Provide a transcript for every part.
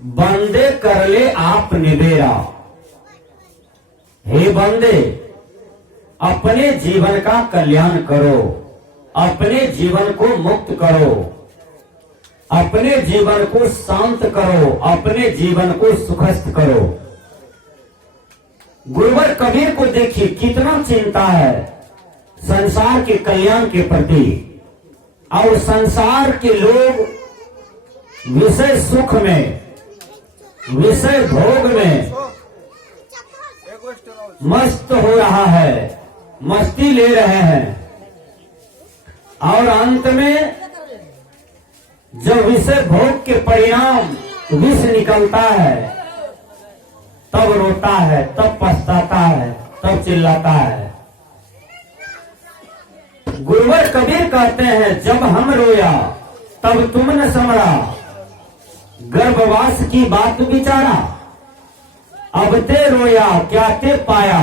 बंदे कर ले आप निबेरा। हे बंदे, अपने जीवन का कल्याण करो, अपने जीवन को मुक्त करो, अपने जीवन को शांत करो, अपने जीवन को सुखस्थ करो। गुरुवर कबीर को देखिए कितना चिंता है संसार के कल्याण के प्रति, और संसार के लोग विषय सुख में, विषय भोग में मस्त हो रहा है, मस्ती ले रहे हैं, और अंत में जब विषय भोग के परिणाम विष निकलता है तब रोता है, तब पछताता है, तब चिल्लाता है। गुरुवर कबीर कहते हैं जब हम रोया तब तुमने समझा, गर्भवास की बात विचारा, अब ते रोया क्या ते पाया,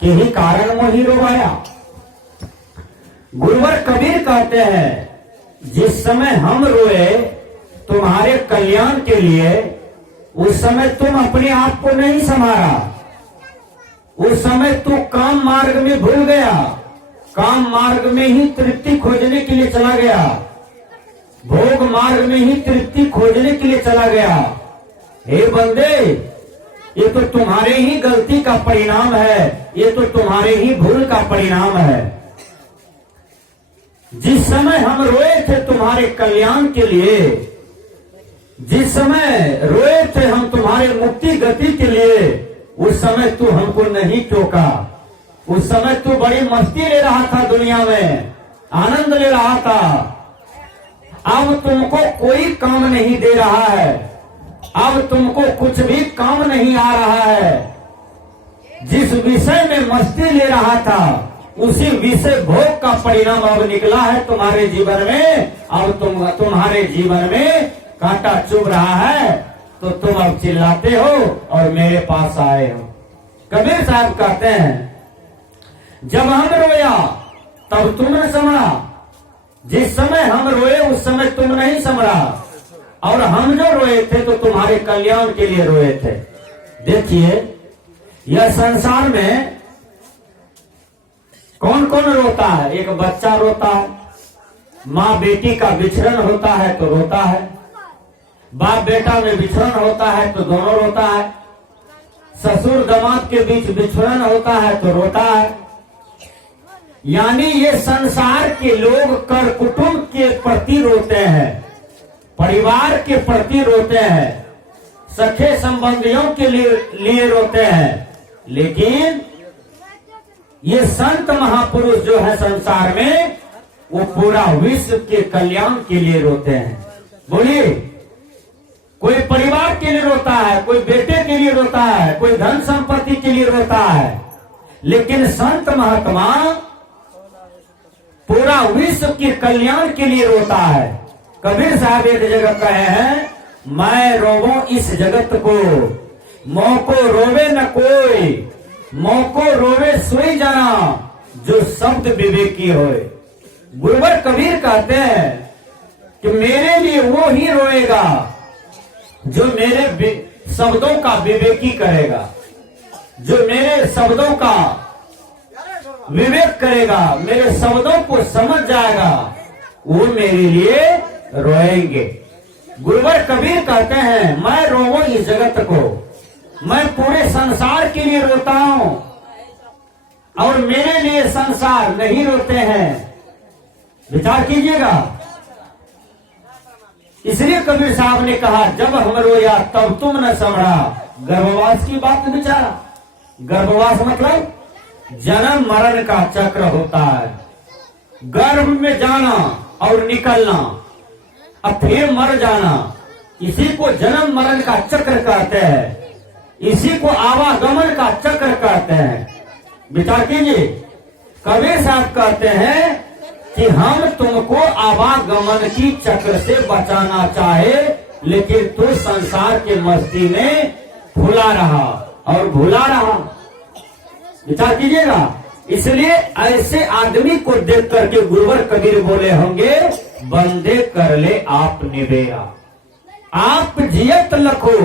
के ही कारण मोही रोवाया। गुरुवर कबीर कहते हैं जिस समय हम रोए तुम्हारे कल्याण के लिए, उस समय तुम अपने आप को नहीं संभाला, उस समय तू काम मार्ग में भूल गया, काम मार्ग में ही तृप्ति खोजने के लिए चला गया, भोग मार्ग में ही तृप्ति खोजने के लिए चला गया। हे बंदे, ये तो तुम्हारे ही गलती का परिणाम है, ये तो तुम्हारे ही भूल का परिणाम है। जिस समय हम रोए थे तुम्हारे कल्याण के लिए, जिस समय रोए थे हम तुम्हारे मुक्ति गति के लिए, उस समय तू हमको नहीं टोका, उस समय तू बड़ी मस्ती ले रहा था, दुनिया में आनंद ले रहा था। अब तुमको कोई काम नहीं दे रहा है, अब तुमको कुछ भी काम नहीं आ रहा है। जिस विषय में मस्ती ले रहा था उसी विषय भोग का परिणाम अब निकला है तुम्हारे जीवन में। अब तुम्हारे जीवन में कांटा चुभ रहा है तो तुम अब चिल्लाते हो और मेरे पास आए हो। कबीर साहब कहते हैं जब हम रोया तब तुमने समझा, जिस समय हम रोए उस समय तुम नहीं समझा, और हम जो रोए थे तो तुम्हारे कल्याण के लिए रोए थे। देखिए यह संसार में कौन कौन रोता है? एक बच्चा रोता है, माँ बेटी का विछड़न होता है तो रोता है, बाप बेटा में विछड़न होता है तो दोनों रोता है, ससुर दामाद के बीच विछड़न होता है तो रोता है। यानी ये संसार के लोग कर कुटुंब के प्रति रोते हैं, परिवार के प्रति रोते हैं, सखे संबंधियों के लिए रोते हैं। लेकिन ये संत महापुरुष जो है संसार में, वो पूरा विश्व के कल्याण के लिए रोते हैं। बोलिए, कोई परिवार के लिए रोता है, कोई बेटे के लिए रोता है, कोई धन संपत्ति के लिए रोता है, लेकिन संत महात्मा पूरा विश्व के कल्याण के लिए रोता है। कबीर साहब एक जगह कहे हैं, मैं रोवो इस जगत को, मोको रोवे न कोई, मोको रोवे सोई जाना, जो शब्द विवेकी होए। गुरुवर कबीर कहते हैं कि मेरे लिए वो ही रोएगा जो मेरे शब्दों का विवेकी करेगा, जो मेरे शब्दों का विवेक करेगा, मेरे शब्दों को समझ जाएगा, वो मेरे लिए रोएंगे। गुरुवर कबीर कहते हैं मैं रोवो इस जगत को, मैं पूरे संसार के लिए रोता हूं और मेरे लिए संसार नहीं रोते हैं। विचार कीजिएगा। इसलिए कबीर साहब ने कहा जब हम रोया तब तुम न समझा, गर्भवास की बात विचारा। गर्भवास मतलब जन्म मरण का चक्र होता है, गर्भ में जाना और निकलना, अब फिर मर जाना, इसी को जन्म मरण का चक्र कहते हैं, इसी को आवागमन का चक्र कहते हैं। विचार कीजिए। कबीर साहब कहते हैं कि हम तुमको आवागमन की चक्र से बचाना चाहे, लेकिन तू संसार के मस्ती में भूला रहा और भूला रहा। विचार कीजिएगा। इसलिए ऐसे आदमी को देख करके गुरुवर कबीर बोले होंगे, बंदे कर ले आप निबेरा। आप जियत लखो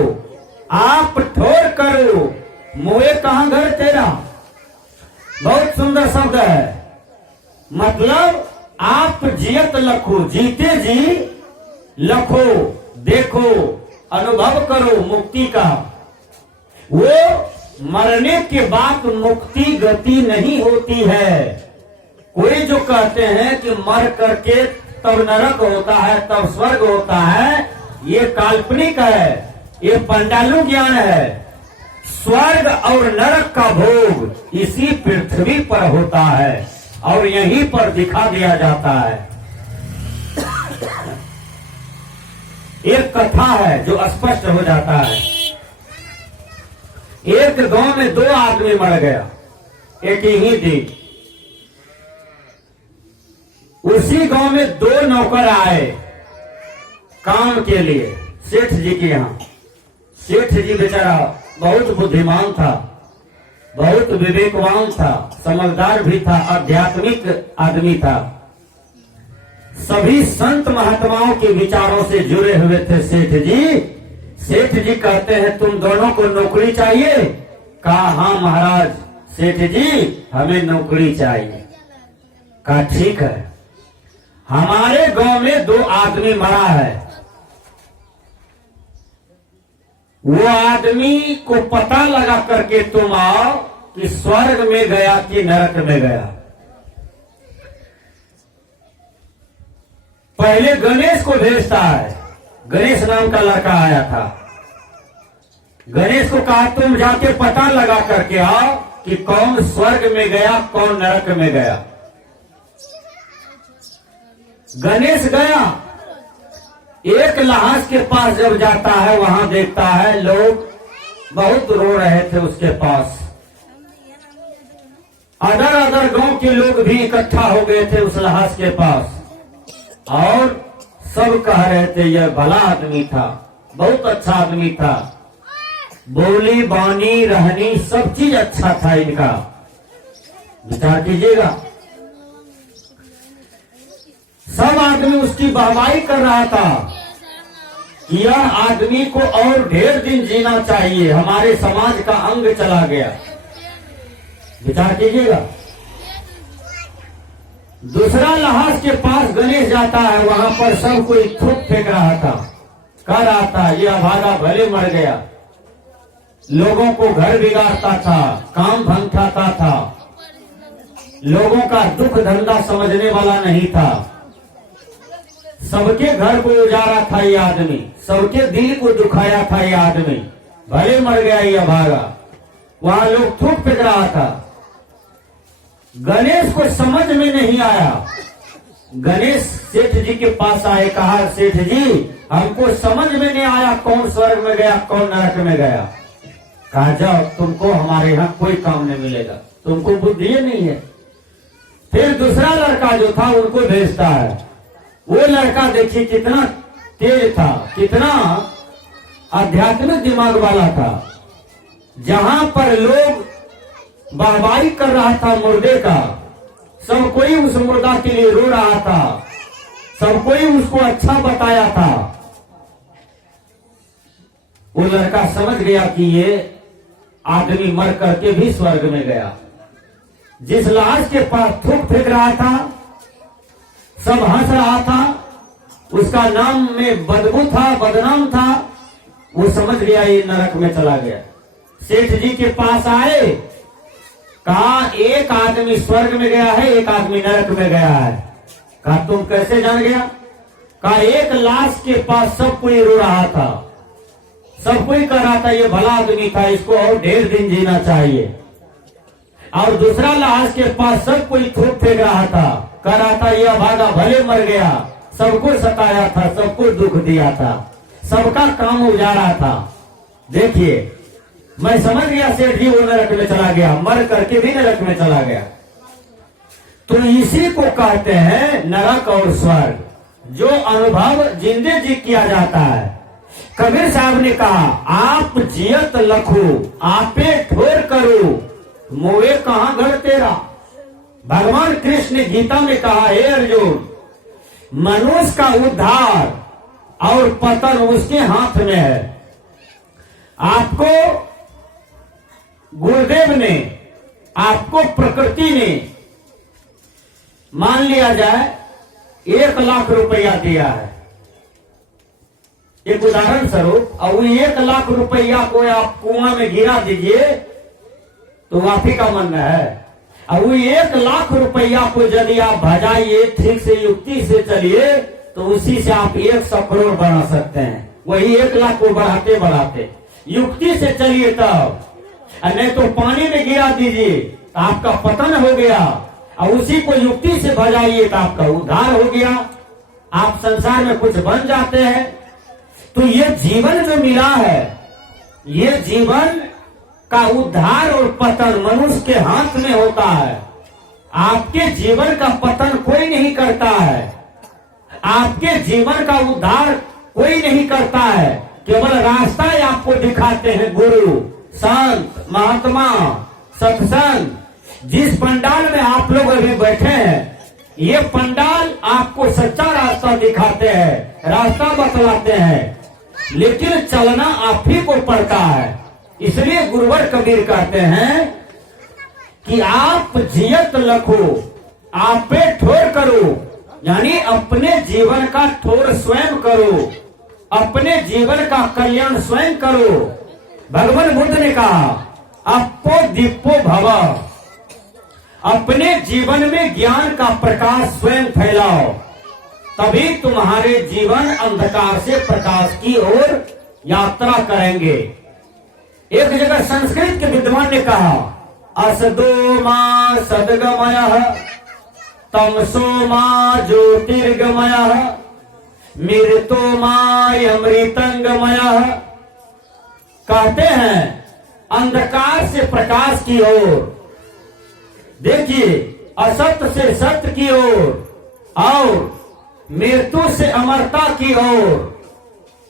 आप ठोर करो, मोए कहां घर तेरा। बहुत सुंदर शब्द है। मतलब आप जियत लखो, जीते जी लखो, देखो, अनुभव करो मुक्ति का। वो मरने के बाद मुक्ति गति नहीं होती है। कोई जो कहते हैं कि मर करके तब नरक होता है, तब स्वर्ग होता है, ये काल्पनिक है, ये पंडालू ज्ञान है। स्वर्ग और नरक का भोग इसी पृथ्वी पर होता है और यहीं पर दिखा दिया जाता है। एक कथा है जो स्पष्ट हो जाता है। एक गांव में 2 आदमी मर गया एक ही दिन। उसी गांव में 2 नौकर आए काम के लिए सेठ जी के यहां। सेठ जी बेचारा बहुत बुद्धिमान था, बहुत विवेकवान था, समझदार भी था, आध्यात्मिक आदमी था। सभी संत महात्माओं के विचारों से जुड़े हुए थे सेठ जी। सेठ जी कहते हैं तुम दोनों को नौकरी चाहिए? कहा हाँ महाराज, सेठ जी हमें नौकरी चाहिए। कहा ठीक है, हमारे गांव में 2 आदमी मरा है, वो आदमी को पता लगा करके तुम आओ कि स्वर्ग में गया कि नरक में गया। पहले गणेश को भेजता है। गणेश नाम का लड़का आया था। गणेश को कहा तुम जाके पता लगा करके आओ कि कौन स्वर्ग में गया कौन नरक में गया। गणेश गया, एक लहास के पास जब जाता है वहां देखता है लोग बहुत रो रहे थे उसके पास। अदर अदर गांव के लोग भी इकट्ठा हो गए थे उस लहास के पास और सब कह रहे थे यह भला आदमी था, बहुत अच्छा आदमी था, बोली बानी रहनी सब चीज अच्छा था इनका। विचार कीजिएगा, सब आदमी उसकी वाहवाही कर रहा था कि यह आदमी को और ढेर दिन जीना चाहिए, हमारे समाज का अंग चला गया। विचार कीजिएगा। दूसरा लहास के पास गणेश जाता है, वहां पर सब कोई थूक फेंक रहा था, कह रहा था ये अभागा भले मर गया, लोगों को घर बिगाड़ता था, काम भंगता था, लोगों का दुख धंधा समझने वाला नहीं था, सबके घर को उजाड़ा था ये आदमी, सबके दिल को दुखाया था ये आदमी, भले मर गया ये अभागा। वहां लोग थूक फेंक रहा था। गणेश को समझ में नहीं आया। गणेश सेठ जी के पास आए, कहा सेठ जी हमको समझ में नहीं आया कौन स्वर्ग में गया कौन नरक में गया। कहा जाओ तुमको हमारे यहाँ कोई काम नहीं मिलेगा, तुमको बुद्धि नहीं है। फिर दूसरा लड़का जो था उनको भेजता है। वो लड़का देखिए कितना तेज था, कितना आध्यात्मिक दिमाग वाला था। जहां पर लोग वाहवाही कर रहा था मुर्दे का, सब कोई उस मुर्दा के लिए रो रहा था, सब कोई उसको अच्छा बताया था। वो लड़का समझ गया कि ये आदमी मर करके भी स्वर्ग में गया। जिस लाश के पास थूक फेंक रहा था, सब हंस रहा था, उसका नाम में बदबू था, बदनाम था, वो समझ गया ये नरक में चला गया। सेठ जी के पास आए, कहा एक आदमी स्वर्ग में गया है, एक आदमी नरक में गया है। कहा तुम कैसे जान गया? कहा एक लाश के पास सब कोई रो रहा था, सब कोई कह रहा था ये भला आदमी था, इसको और ढेर दिन जीना चाहिए। और दूसरा लाश के पास सब कोई थूक फेंक रहा था, कह रहा था ये अभागा भले मर गया, सबको सताया था, सबको दुख दिया था, सबका काम उजाड़ा था। देखिए मैं समझ गया सेठ जी वो नरक में चला गया, मर करके भी नरक में चला गया। तो इसी को कहते हैं नरक और स्वर्ग, जो अनुभव जिंदे जी किया जाता है। कबीर साहब ने कहा आप जियत लखो आपे ठोर करो, मोए कहां घर तेरा। भगवान कृष्ण ने गीता में कहा हे अर्जुन, मनुष्य का उद्धार और पतन उसके हाथ में है। आपको गुरुदेव ने, आपको प्रकृति ने, मान लिया जाए 1 लाख रुपया दिया है, एक उदाहरण स्वरूप, और वो 1 लाख रुपया को आप कुआं में गिरा दीजिए तो आप ही का मन है। और वो 1 लाख रुपया को यदि आप भजाइए, ठीक से युक्ति से चलिए, तो उसी से आप 100 करोड़ बना सकते हैं। वही 1 लाख को बढ़ाते बढ़ाते युक्ति से चलिए तब, नहीं तो पानी में गिरा दीजिए तो आपका पतन हो गया, और उसी को युक्ति से भजाइए तो आपका उद्धार हो गया, आप संसार में कुछ बन जाते हैं। तो ये जीवन जो मिला है, ये जीवन का उद्धार और पतन मनुष्य के हाथ में होता है। आपके जीवन का पतन कोई नहीं करता है, आपके जीवन का उद्धार कोई नहीं करता है। केवल रास्ता ही आपको दिखाते हैं गुरु, संत, महात्मा, सत्संग। जिस पंडाल में आप लोग अभी बैठे हैं, ये पंडाल आपको सच्चा रास्ता दिखाते हैं, रास्ता बतलाते हैं, लेकिन चलना आप ही को पड़ता है। इसलिए गुरुवर कबीर कहते हैं कि आप जियत लखो आपे ठोर करो, यानी अपने जीवन का ठोर स्वयं करो, अपने जीवन का कल्याण स्वयं करो। भगवान बुद्ध ने कहा अपो दीपो भव, अपने जीवन में ज्ञान का प्रकाश स्वयं फैलाओ, तभी तुम्हारे जीवन अंधकार से प्रकाश की ओर यात्रा करेंगे। एक जगह संस्कृत के विद्वान ने कहा असदो मा सदगमय तमसो मा ज्योतिर्गमय मृतो मा अमृतंगमय। कहते हैं अंधकार से प्रकाश की ओर, देखिए असत्य से सत्य की ओर, और मृत्यु से अमरता की ओर।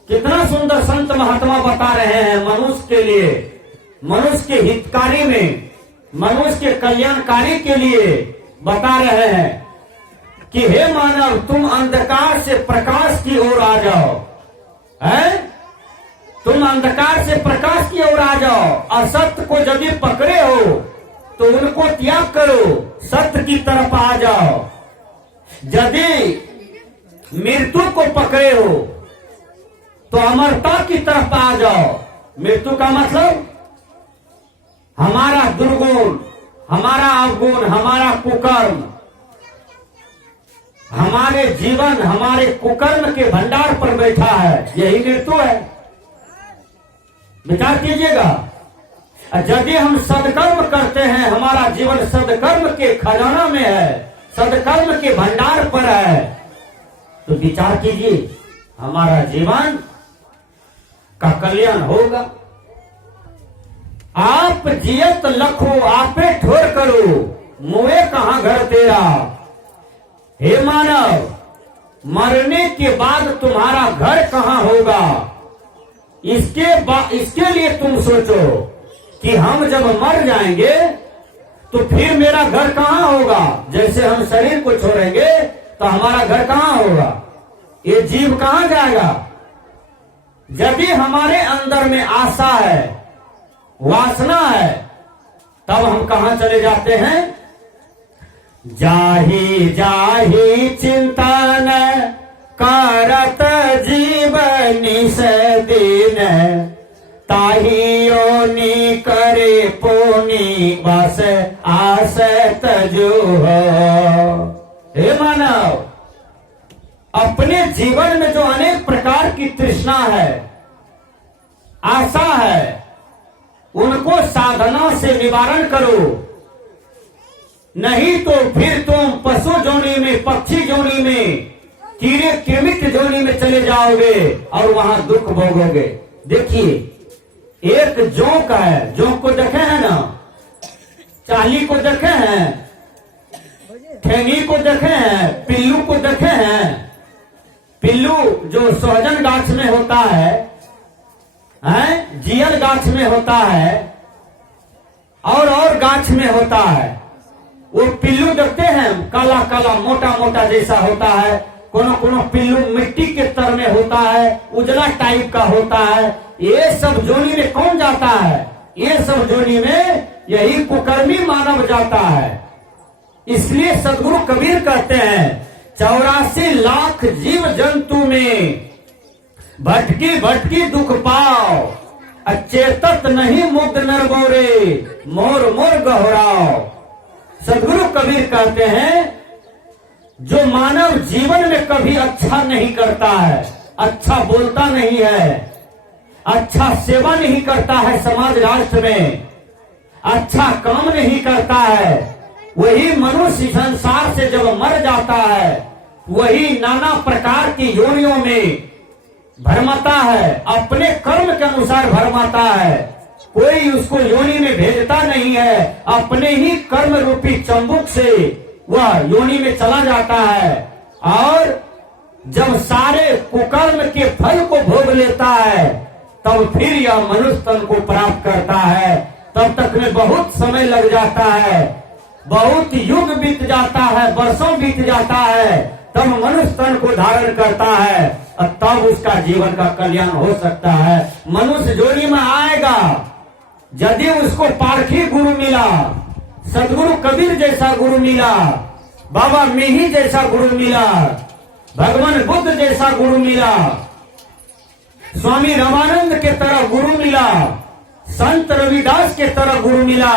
कितना सुंदर संत महात्मा बता रहे हैं मनुष्य के लिए, मनुष्य के हितकारी में, मनुष्य के कल्याणकारी के लिए बता रहे हैं कि हे मानव, तुम अंधकार से प्रकाश की ओर आ जाओ, है? तुम अंधकार से प्रकाश की ओर आ जाओ। असत्य को यदि पकड़े हो तो उनको त्याग करो, सत्य की तरफ आ जाओ। यदि मृत्यु को पकड़े हो तो अमरता की तरफ आ जाओ। मृत्यु का मतलब हमारा दुर्गुण, हमारा अवगुण, हमारा कुकर्म, हमारे जीवन, हमारे कुकर्म के भंडार पर बैठा है, यही मृत्यु है। विचार कीजिएगा, यदि हम सदकर्म करते हैं, हमारा जीवन सदकर्म के खजाना में है, सदकर्म के भंडार पर है, तो विचार कीजिए हमारा जीवन का कल्याण होगा। आप जियत लखो आपे ठोर करो, मुए कहां घर तेरा। हे मानव, मरने के बाद तुम्हारा घर कहां होगा, इसके लिए तुम सोचो कि हम जब मर जाएंगे तो फिर मेरा घर कहां होगा। जैसे हम शरीर को छोड़ेंगे तो हमारा घर कहां होगा, ये जीव कहां जाएगा। यदि हमारे अंदर में आशा है, वासना है, तब हम कहां चले जाते हैं। जाही जाही चिंतन करत जीवनी से दिन, ताही योनि करे पोनी बस आस तजो। हे मानव, अपने जीवन में जो अनेक प्रकार की तृष्णा है, आशा है, उनको साधना से निवारण करो, नहीं तो फिर तुम पशु जोनी में, पक्षी जोनी में, कीड़े कीमित जोनी में चले जाओगे और वहां दुख भोगोगे। देखिए, एक जोंक है, जोंक को देखे हैं ना, चाली को देखे हैं, ठेंगी को देखे हैं, पिल्लू को देखे हैं। पिल्लू जो सोहजन गाछ में होता है, जियल गाछ में होता है, और गाछ में होता है। वो पिल्लू देखते हैं, काला काला मोटा मोटा जैसा होता है, कोनो कोनो पिल्लू मिट्टी के तर में होता है, उजला टाइप का होता है। ये सब जोनी में कौन जाता है? ये सब जोनी में यही कुकर्मी मानव जाता है। इसलिए सदगुरु कबीर कहते हैं 84 लाख जीव जंतु में भटकी भटकी दुख पाओ, अचेतत नहीं मुग्ध नर मोरे, मोर मोर गहराओ। सदगुरु कबीर कहते हैं जो मानव जीवन में कभी अच्छा नहीं करता है, अच्छा बोलता नहीं है, अच्छा सेवा नहीं करता है समाज राष्ट्र में, अच्छा काम नहीं करता है, वही मनुष्य संसार से जब मर जाता है वही नाना प्रकार की योनियों में भरमाता है, अपने कर्म के अनुसार भरमाता है। कोई उसको योनि में भेजता नहीं है, अपने ही कर्म रूपी चंबुक से वह योनि में चला जाता है। और जब सारे कुकर्म के फल को भोग लेता है तब फिर यह मनुष्य तन को प्राप्त करता है। तब तक में बहुत समय लग जाता है, बहुत युग बीत जाता है, वर्षों बीत जाता है, तब मनुष्य तन को धारण करता है और तब उसका जीवन का कल्याण हो सकता है। मनुष्य जोड़ी में आएगा यदि उसको पारखी गुरु मिला, सदगुरु कबीर जैसा गुरु मिला, बाबा मिही जैसा गुरु मिला, भगवान बुद्ध जैसा गुरु मिला, स्वामी रामानंद के तरह गुरु मिला, संत रविदास के तरह गुरु मिला,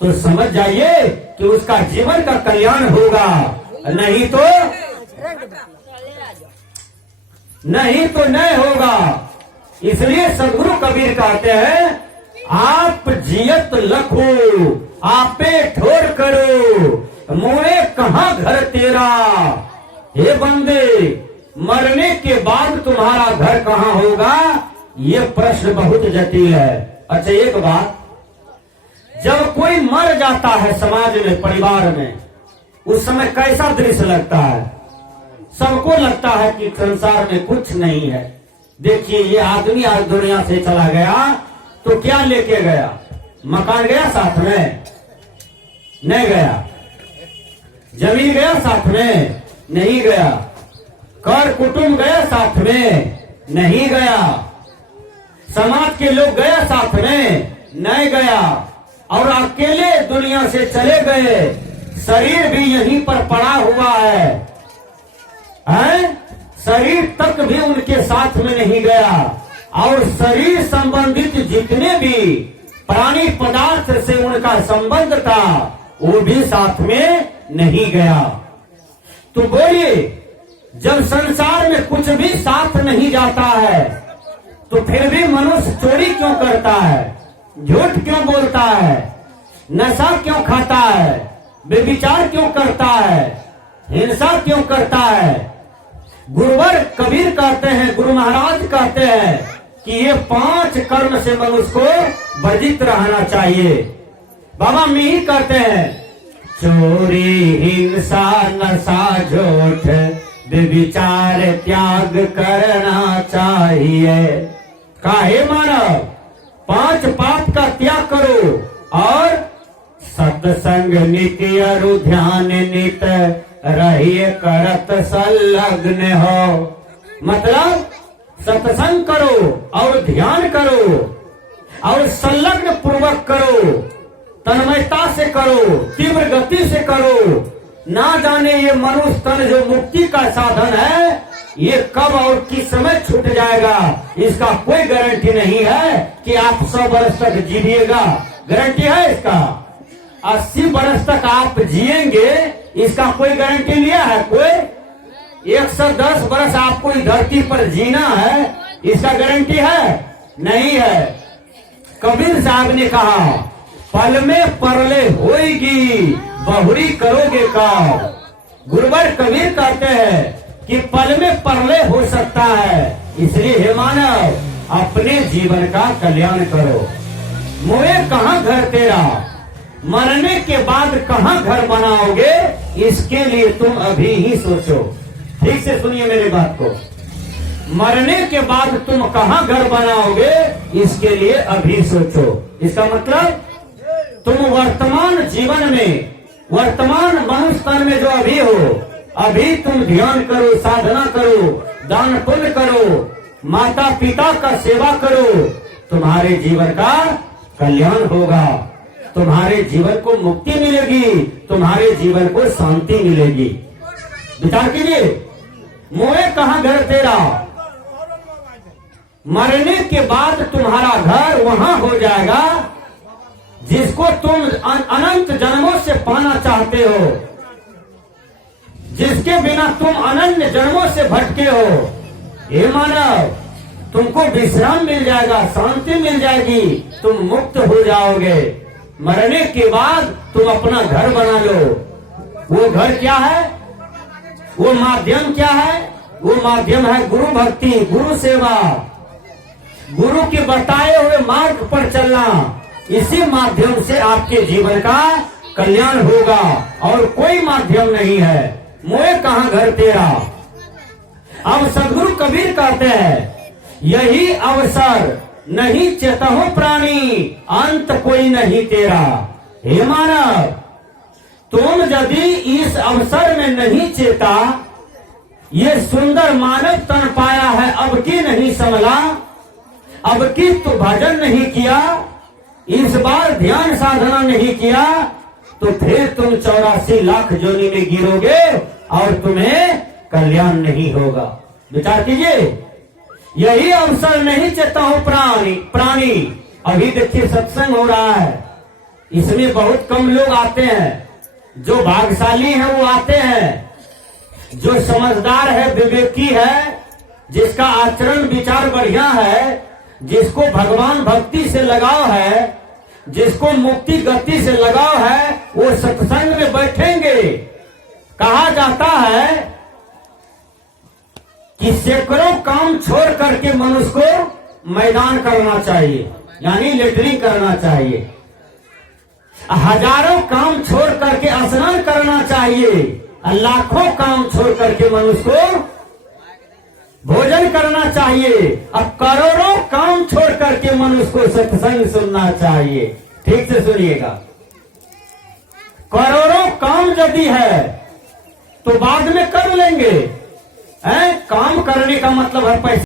तो समझ जाइए कि उसका जीवन का कल्याण होगा। नहीं तो नहीं होगा। इसलिए सदगुरु कबीर कहते हैं आप जियत लखो आपे ठोर करो, मोए कहाँ घर तेरा। हे बंदे, मरने के बाद तुम्हारा घर कहाँ होगा, ये प्रश्न बहुत जटिल है। अच्छा एक बात, जब कोई मर जाता है समाज में, परिवार में, उस समय कैसा दृश्य लगता है? सबको लगता है कि संसार में कुछ नहीं है। देखिए ये आदमी आज दुनिया से चला गया तो क्या लेके गया? मकान गया साथ में? नहीं गया। जमीन गया साथ में? नहीं गया। कर कुटुंब गया साथ में? नहीं गया। समाज के लोग गया साथ में? नहीं गया। और अकेले दुनिया से चले गए, शरीर भी यहीं पर पड़ा हुआ है, शरीर तक भी उनके साथ में नहीं गया। और शरीर संबंधित जितने भी प्राणी पदार्थ से उनका संबंध था वो भी साथ में नहीं गया। तो बोलिए, जब संसार में कुछ भी साथ नहीं जाता है तो फिर भी मनुष्य चोरी क्यों करता है, झूठ क्यों बोलता है, नशा क्यों खाता है, व्यभिचार क्यों करता है, हिंसा क्यों करता है? गुरुवर कबीर कहते हैं, गुरु महाराज कहते हैं कि ये 5 कर्म से मनुष्य को वर्जित रहना चाहिए। बाबा मिही कहते हैं चोरी, हिंसा, नशा, झूठ, व्यभिचार त्याग करना चाहिए। काहे मानव? 5 पाप का त्याग करो और सत्संग नित्य अरु ध्यान नित रहिए करत संलग्न हो। मतलब सत्संग करो और ध्यान करो और संलग्न पूर्वक करो, तन्मयता से करो, तीव्र गति से करो। ना जाने ये मनुष्य तन जो मुक्ति का साधन है ये कब और किस समय छूट जाएगा, इसका कोई गारंटी नहीं है कि आप 100 वर्ष तक जीविएगा। गारंटी है इसका? 80 वर्ष तक आप जिएंगे, इसका कोई गारंटी लिया है कोई? 110 वर्ष आपको इस धरती पर जीना है, इसका गारंटी है? नहीं है। कबीर साहब ने कहा पल में परले होएगी, बहुरी करोगे काम। गुरुवर कबीर कहते हैं कि पल में परले हो सकता है, इसलिए हे मानव अपने जीवन का कल्याण करो। मोए कहाँ घर तेरा, मरने के बाद कहाँ घर बनाओगे, इसके लिए तुम अभी ही सोचो। ठीक से सुनिए मेरी बात को, मरने के बाद तुम कहाँ घर बनाओगे इसके लिए अभी सोचो। इसका मतलब तुम वर्तमान जीवन में, वर्तमान मनुष्य तन में जो अभी हो, अभी तुम ध्यान करो, साधना करो, दान पुण्य करो, माता पिता का सेवा करो, तुम्हारे जीवन का कल्याण होगा, तुम्हारे जीवन को मुक्ति मिलेगी, तुम्हारे जीवन को शांति मिलेगी। विचार कीजिए, मोए कहाँ घर तेरा, मरने के बाद तुम्हारा घर वहां हो जाएगा जिसको तुम अनंत जन्मों से पाना चाहते हो, जिसके बिना तुम अनन्य जन्मों से भटके हो। हे मानव, तुमको विश्राम मिल जाएगा, शांति मिल जाएगी, तुम मुक्त हो जाओगे। मरने के बाद तुम अपना घर बना लो। वो घर क्या है, वो माध्यम क्या है? वो माध्यम है गुरु भक्ति, गुरु सेवा, गुरु के बताए हुए मार्ग पर चलना। इसी माध्यम से आपके जीवन का कल्याण होगा और कोई माध्यम नहीं है। मोए कहाँ घर तेरा। अब सदगुरु कबीर कहते हैं, यही अवसर नहीं चेतहो प्राणी, अंत कोई नहीं तेरा। हे मानव, तुम यदि इस अवसर में नहीं चेता, ये सुंदर मानव तन पाया है, अब की नहीं संभला, अब की तो भजन नहीं किया, इस बार ध्यान साधना नहीं किया, तो फिर तुम 84 लाख जोनी में गिरोगे और तुम्हें कल्याण नहीं होगा। विचार कीजिए, यही अवसर नहीं चेता हूं प्राणी। अभी देखिए सत्संग हो रहा है, इसमें बहुत कम लोग आते हैं। जो भाग्यशाली हैं वो आते हैं, जो समझदार है, विवेकी है, जिसका आचरण विचार बढ़िया है, जिसको भगवान भक्ति से लगाव है, जिसको मुक्ति गति से लगाव है, वो सत्संग में बैठेंगे। कहा जाता है कि सैकड़ों काम छोड़ करके मनुष्य को मैदान करना चाहिए, यानी लेटरिंग करना चाहिए। हजारों काम छोड़ करके स्नान करना चाहिए, लाखों काम छोड़ करके मनुष्य को भोजन करना चाहिए, अब करोड़ों काम छोड़ करके मनुष्य को सत्संग सुनना चाहिए। ठीक से सुनिएगा, करोड़ों काम यदि है तो बाद में कर लेंगे। काम करने का मतलब है पैसा